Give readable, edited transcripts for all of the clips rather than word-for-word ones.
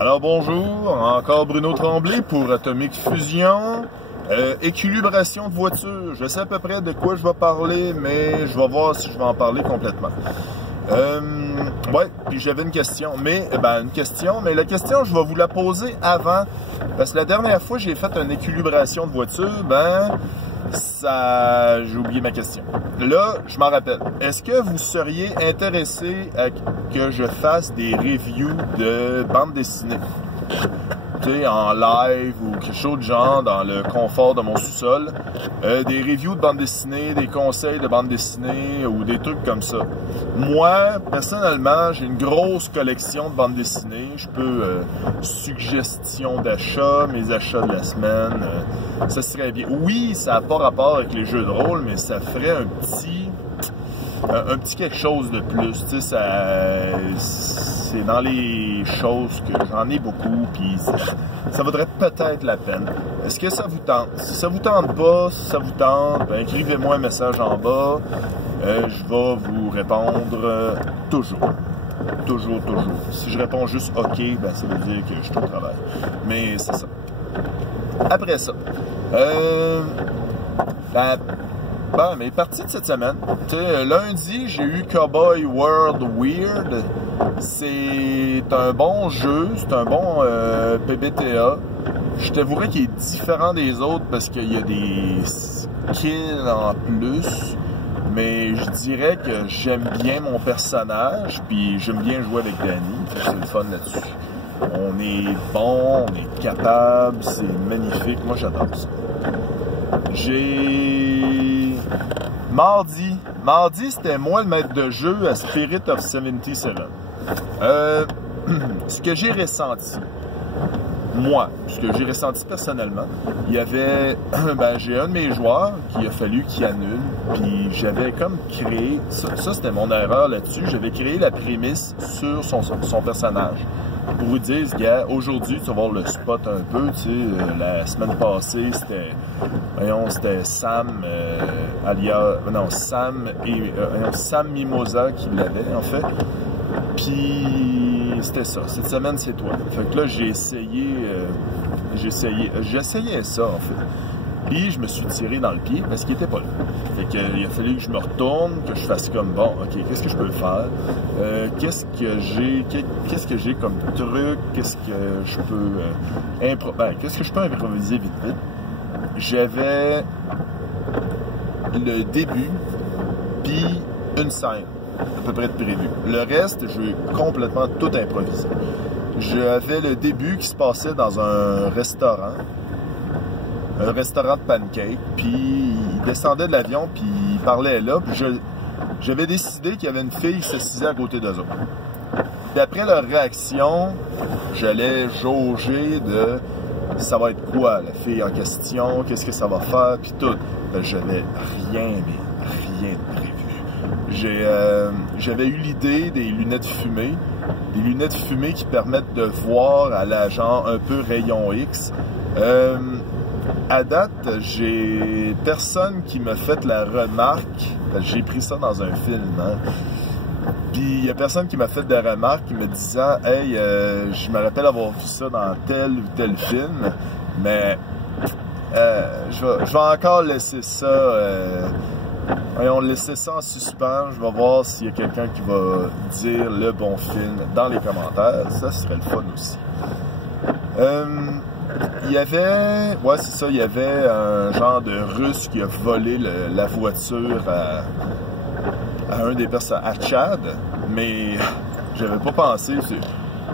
Alors bonjour, encore Bruno Tremblay pour Atomic Fusion. Équilibration de voiture. Je sais à peu près de quoi je vais parler, mais je vais voir si je vais en parler complètement. Ouais, puis j'avais une question, mais la question, je vais vous la poser avant. Parce que la dernière fois, j'ai fait une équilibration de voiture, j'ai oublié ma question. Là, je m'en rappelle. Est-ce que vous seriez intéressé à que je fasse des reviews de bande dessinée? Tu sais, en live ou quelque chose de genre dans le confort de mon sous-sol. Des reviews de bande dessinée, des conseils de bande dessinée ou des trucs comme ça. Moi, personnellement, j'ai une grosse collection de bandes dessinées. Je peux, suggestions d'achat, mes achats de la semaine, ça serait bien. Oui, ça n'a pas rapport avec les jeux de rôle, mais ça ferait un petit quelque chose de plus. Tu sais, c'est dans les choses que j'en ai beaucoup, puis ça vaudrait peut-être la peine. Est-ce que ça vous tente? Si ça vous tente pas, si ça vous tente, écrivez-moi un message en bas. Je vais vous répondre toujours. Toujours. Si je réponds juste OK, ça veut dire que je suis au travail. Mais c'est ça. Après ça, mais partie de cette semaine, lundi, j'ai eu Cowboy World Weird. C'est un bon jeu, c'est un bon PBTA. Je t'avouerais qu'il est différent des autres parce qu'il y a des skills en plus. Mais je dirais que j'aime bien mon personnage, puis j'aime bien jouer avec Danny. C'est le fun là-dessus. On est bon, on est capable, c'est magnifique. Moi, j'adore ça. Mardi, c'était moi le maître de jeu à Spirit of 77. Ce que j'ai ressenti, personnellement, il y avait, j'ai un de mes joueurs qui a fallu qu'il annule, puis j'avais comme créé, ça c'était mon erreur là-dessus, j'avais créé la prémisse sur son personnage. Pour vous dire, gars, aujourd'hui, tu vas voir le spot un peu, tu sais, la semaine passée, c'était Sam, Sam Mimosa qui l'avait, en fait. Puis, c'était ça. Cette semaine, c'est toi. Fait que là, j'essayais ça, en fait. Puis, je me suis tiré dans le pied parce qu'il était pas là. Fait qu'il a fallu que je me retourne, que je fasse comme, bon, OK, qu'est-ce que je peux faire? Qu'est-ce que j'ai comme truc? Qu'est-ce que je peux improviser vite? J'avais le début, puis une scène, à peu près de prévu. Le reste, je vais complètement tout improviser. J'avais le début qui se passait dans un restaurant de pancakes, puis il descendait de l'avion, puis il parlait là, puis j'avais décidé qu'il y avait une fille qui s'assisait à côté d'eux autres. D'après leur réaction, j'allais jauger de ça va être quoi, la fille en question, qu'est-ce que ça va faire, puis tout. J'avais rien de prévu. J'avais eu l'idée des lunettes fumées, qui permettent de voir à la genre un peu rayon X. À date, j'ai personne qui m'a fait la remarque. J'ai pris ça dans un film, hein. Puis il y a personne qui m'a fait des remarques me disant « Hey, je me rappelle avoir vu ça dans tel ou tel film, mais je vais encore laisser ça... laisser ça en suspens. Je vais voir s'il y a quelqu'un qui va dire le bon film dans les commentaires. Ça serait le fun aussi. Il y avait un genre de Russe qui a volé la voiture à un des personnes, à Chad, mais j'avais pas pensé.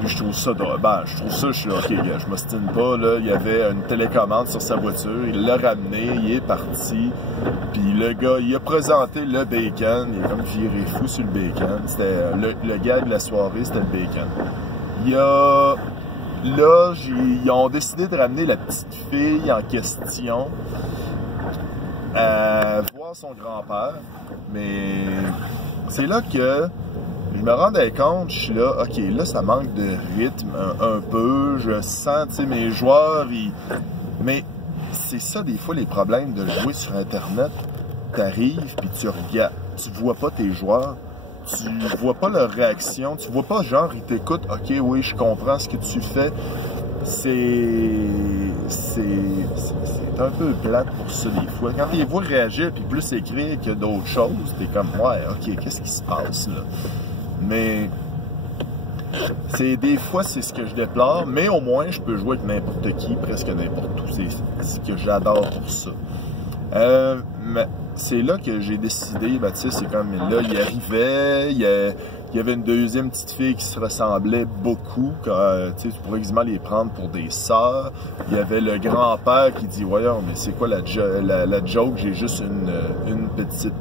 Je trouve ça, je suis là, ok, je m'ostine pas, là, il y avait une télécommande sur sa voiture, il l'a ramené, il est parti, puis le gars, il a présenté le bacon, il est comme viré fou sur le bacon, c'était le gag de la soirée, c'était le bacon. Ils ont décidé de ramener la petite fille en question à voir son grand-père, mais c'est là que je me rendais compte, je suis là, ok, là ça manque de rythme un peu, je sens, tu sais, mes joueurs, mais c'est ça des fois les problèmes de jouer sur Internet, t'arrives puis tu regardes, tu vois pas tes joueurs, tu vois pas leur réaction, tu vois pas genre, ils t'écoutent, ok, oui, je comprends ce que tu fais. C'est un peu plate pour ça des fois. Quand tu les vois réagir, puis plus écrire que d'autres choses, t'es comme, ouais, ok, qu'est-ce qui se passe là? Mais des fois, c'est ce que je déplore, mais au moins, je peux jouer avec n'importe qui, presque n'importe où. C'est ce que j'adore pour ça. Mais c'est là que j'ai décidé, ben, tu sais, c'est comme, là, il arrivait, il y avait une deuxième petite fille qui se ressemblait beaucoup, tu sais, tu pourrais quasiment les prendre pour des sœurs. Il y avait le grand-père qui dit, voyons, mais c'est quoi la joke, j'ai juste une petite...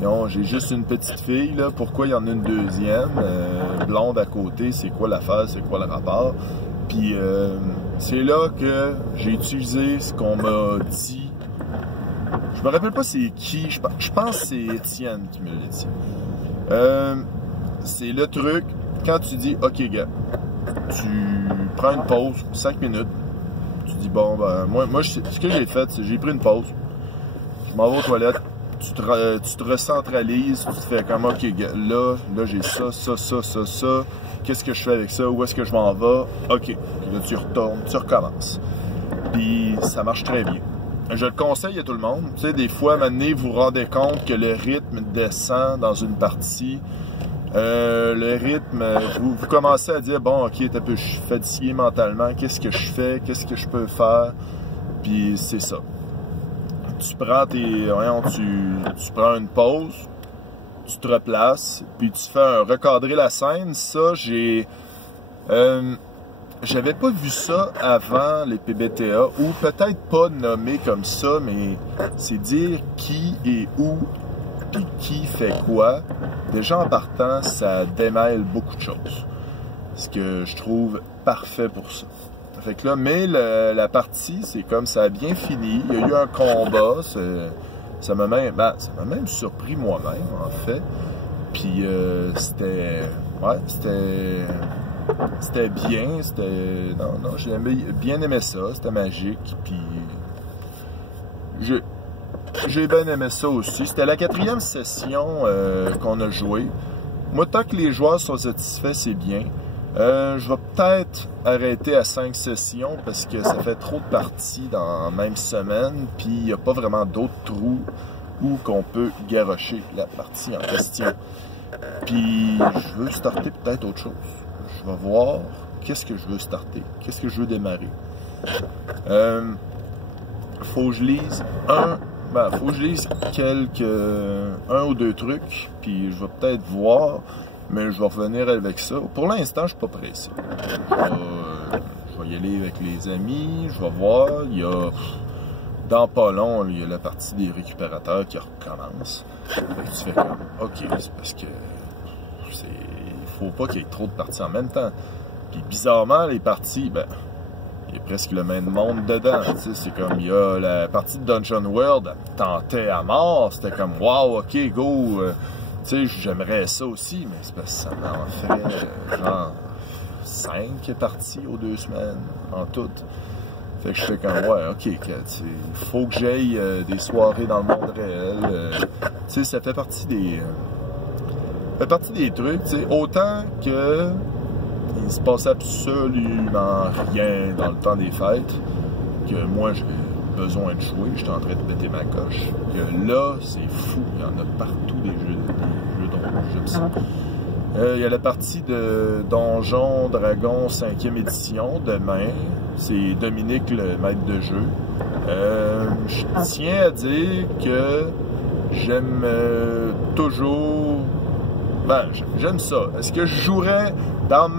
non, j'ai juste une petite fille, là, pourquoi il y en a une deuxième, blonde à côté, c'est quoi l'affaire, c'est quoi le rapport? Puis c'est là que j'ai utilisé ce qu'on m'a dit. Je me rappelle pas c'est qui, je pense que c'est Étienne qui me l'a dit. C'est le truc, quand tu dis, ok gars, tu prends une pause, 5 minutes, tu dis, bon, ben, moi ce que j'ai fait, c'est j'ai pris une pause, je m'en vais aux toilettes, tu te recentralises, tu te fais comme, ok gars, là j'ai ça, qu'est-ce que je fais avec ça, où est-ce que je m'en vais, ok, puis là tu retournes, tu recommences. Puis ça marche très bien. Je le conseille à tout le monde. Tu sais, des fois, maintenant, vous vous rendez compte que le rythme descend dans une partie. Le rythme, vous commencez à dire, bon, ok, je suis fatigué mentalement, qu'est-ce que je fais, qu'est-ce que je peux faire? Puis c'est ça. Tu prends tu prends une pause, tu te replaces, puis tu fais recadrer la scène. Ça, j'avais pas vu ça avant les PBTA, ou peut-être pas nommé comme ça, mais c'est dire qui et où, puis qui fait quoi. Déjà en partant, ça démêle beaucoup de choses. Ce que je trouve parfait pour ça. Fait que là, mais la partie, c'est comme ça a bien fini. Il y a eu un combat, ça m'a même surpris moi-même, en fait. Puis c'était bien, non, j'ai bien aimé ça, c'était magique, puis j'ai bien aimé ça aussi. C'était la 4e session qu'on a joué. Moi, tant que les joueurs sont satisfaits, c'est bien. Je vais peut-être arrêter à 5 sessions parce que ça fait trop de parties dans la même semaine, puis il n'y a pas vraiment d'autres trous où qu'on peut garrocher la partie en question. Puis je veux starter peut-être autre chose. Je vais voir qu'est-ce que je veux starter, qu'est-ce que je veux démarrer. Faut que je lise un ou deux trucs, puis je vais peut-être voir, mais je vais revenir avec ça. Pour l'instant, je suis pas pressé. Je vais y aller avec les amis, je vais voir. Dans pas long, il y a la partie des récupérateurs qui recommence. Fait que tu fais comme, ok, c'est parce que il faut pas qu'il y ait trop de parties en même temps. Puis bizarrement, les parties, ben, il y a presque le même monde dedans. C'est comme, il y a la partie de Dungeon World, elle me tentait à mort. C'était comme, wow, ok, go. Tu sais, j'aimerais ça aussi, mais c'est parce que ça m'en ferait genre 5 parties aux 2 semaines en tout. Fait que je fais comme, ouais, ok, il faut que j'aille des soirées dans le monde réel. Tu sais, ça fait partie des trucs, tu sais, autant que il se passe absolument rien dans le temps des fêtes, que moi j'ai besoin de jouer, j'étais en train de péter ma coche, que là, c'est fou, il y en a partout des jeux de rôle, j'aime ça. Il y a la partie de Donjon Dragon 5e édition demain. C'est Dominique, le maître de jeu. Je tiens à dire que j'aime toujours... Ben, j'aime ça. Est-ce que je jouerais dans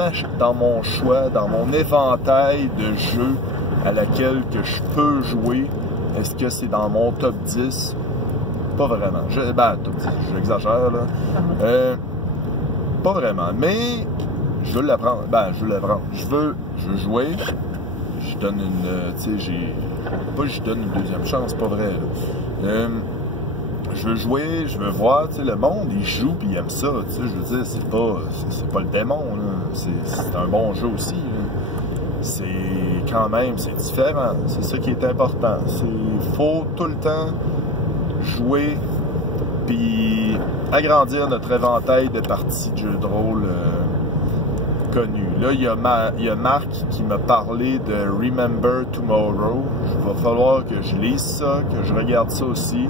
mon choix, dans mon éventail de jeux à laquelle que je peux jouer? Est-ce que c'est dans mon top 10? Pas vraiment. Top 10, j'exagère, là. Pas vraiment, mais je veux l'apprendre. Je veux jouer. Je donne je donne une deuxième chance, pas vrai. Je veux jouer, je veux voir, le monde, il joue puis il aime ça. Je veux dire, c'est pas le démon, c'est un bon jeu aussi. C'est quand même, c'est différent. C'est ça qui est important. Il faut tout le temps jouer puis agrandir notre éventail de parties de jeux de rôle connues. Là, il y a Marc qui m'a parlé de Remember Tomorrow. Il va falloir que je lise ça, que je regarde ça aussi,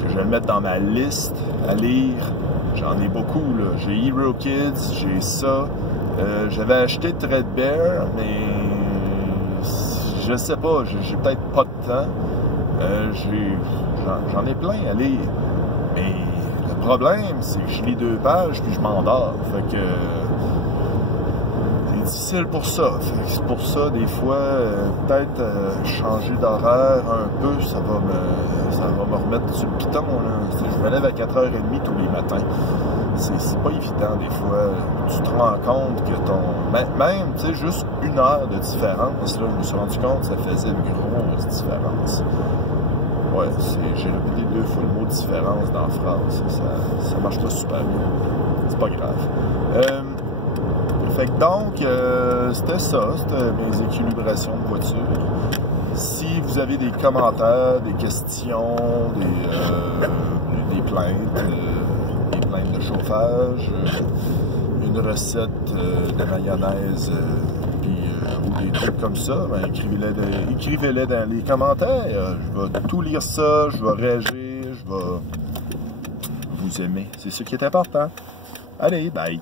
que je vais le mettre dans ma liste à lire. J'en ai beaucoup, là. J'ai Hero Kids, j'ai ça. J'avais acheté Threadbare, mais je sais pas, j'ai peut-être pas de temps. J'en ai plein à lire. Mais le problème, c'est que je lis 2 pages puis je m'endors. Fait que c'est difficile pour ça. C'est pour ça, des fois, peut-être changer d'horaire un peu, ça va me remettre sur le piton. Je me lève à 4h30 tous les matins. C'est pas évident des fois. Tu te rends compte que même, tu sais, juste 1 heure de différence, là, je me suis rendu compte que ça faisait une grosse différence. Ouais, j'ai répété 2 fois le mot différence dans la phrase. Ça marche pas super bien. C'est pas grave. Fait que donc, c'était ça. C'était mes équilibrations de voiture. Si vous avez des commentaires, des questions, des plaintes, de chauffage, une recette de mayonnaise ou des trucs comme ça, ben, écrivez-les dans les commentaires. Je vais tout lire ça, je vais réagir, je vais vous aimer. C'est ce qui est important. Allez, bye!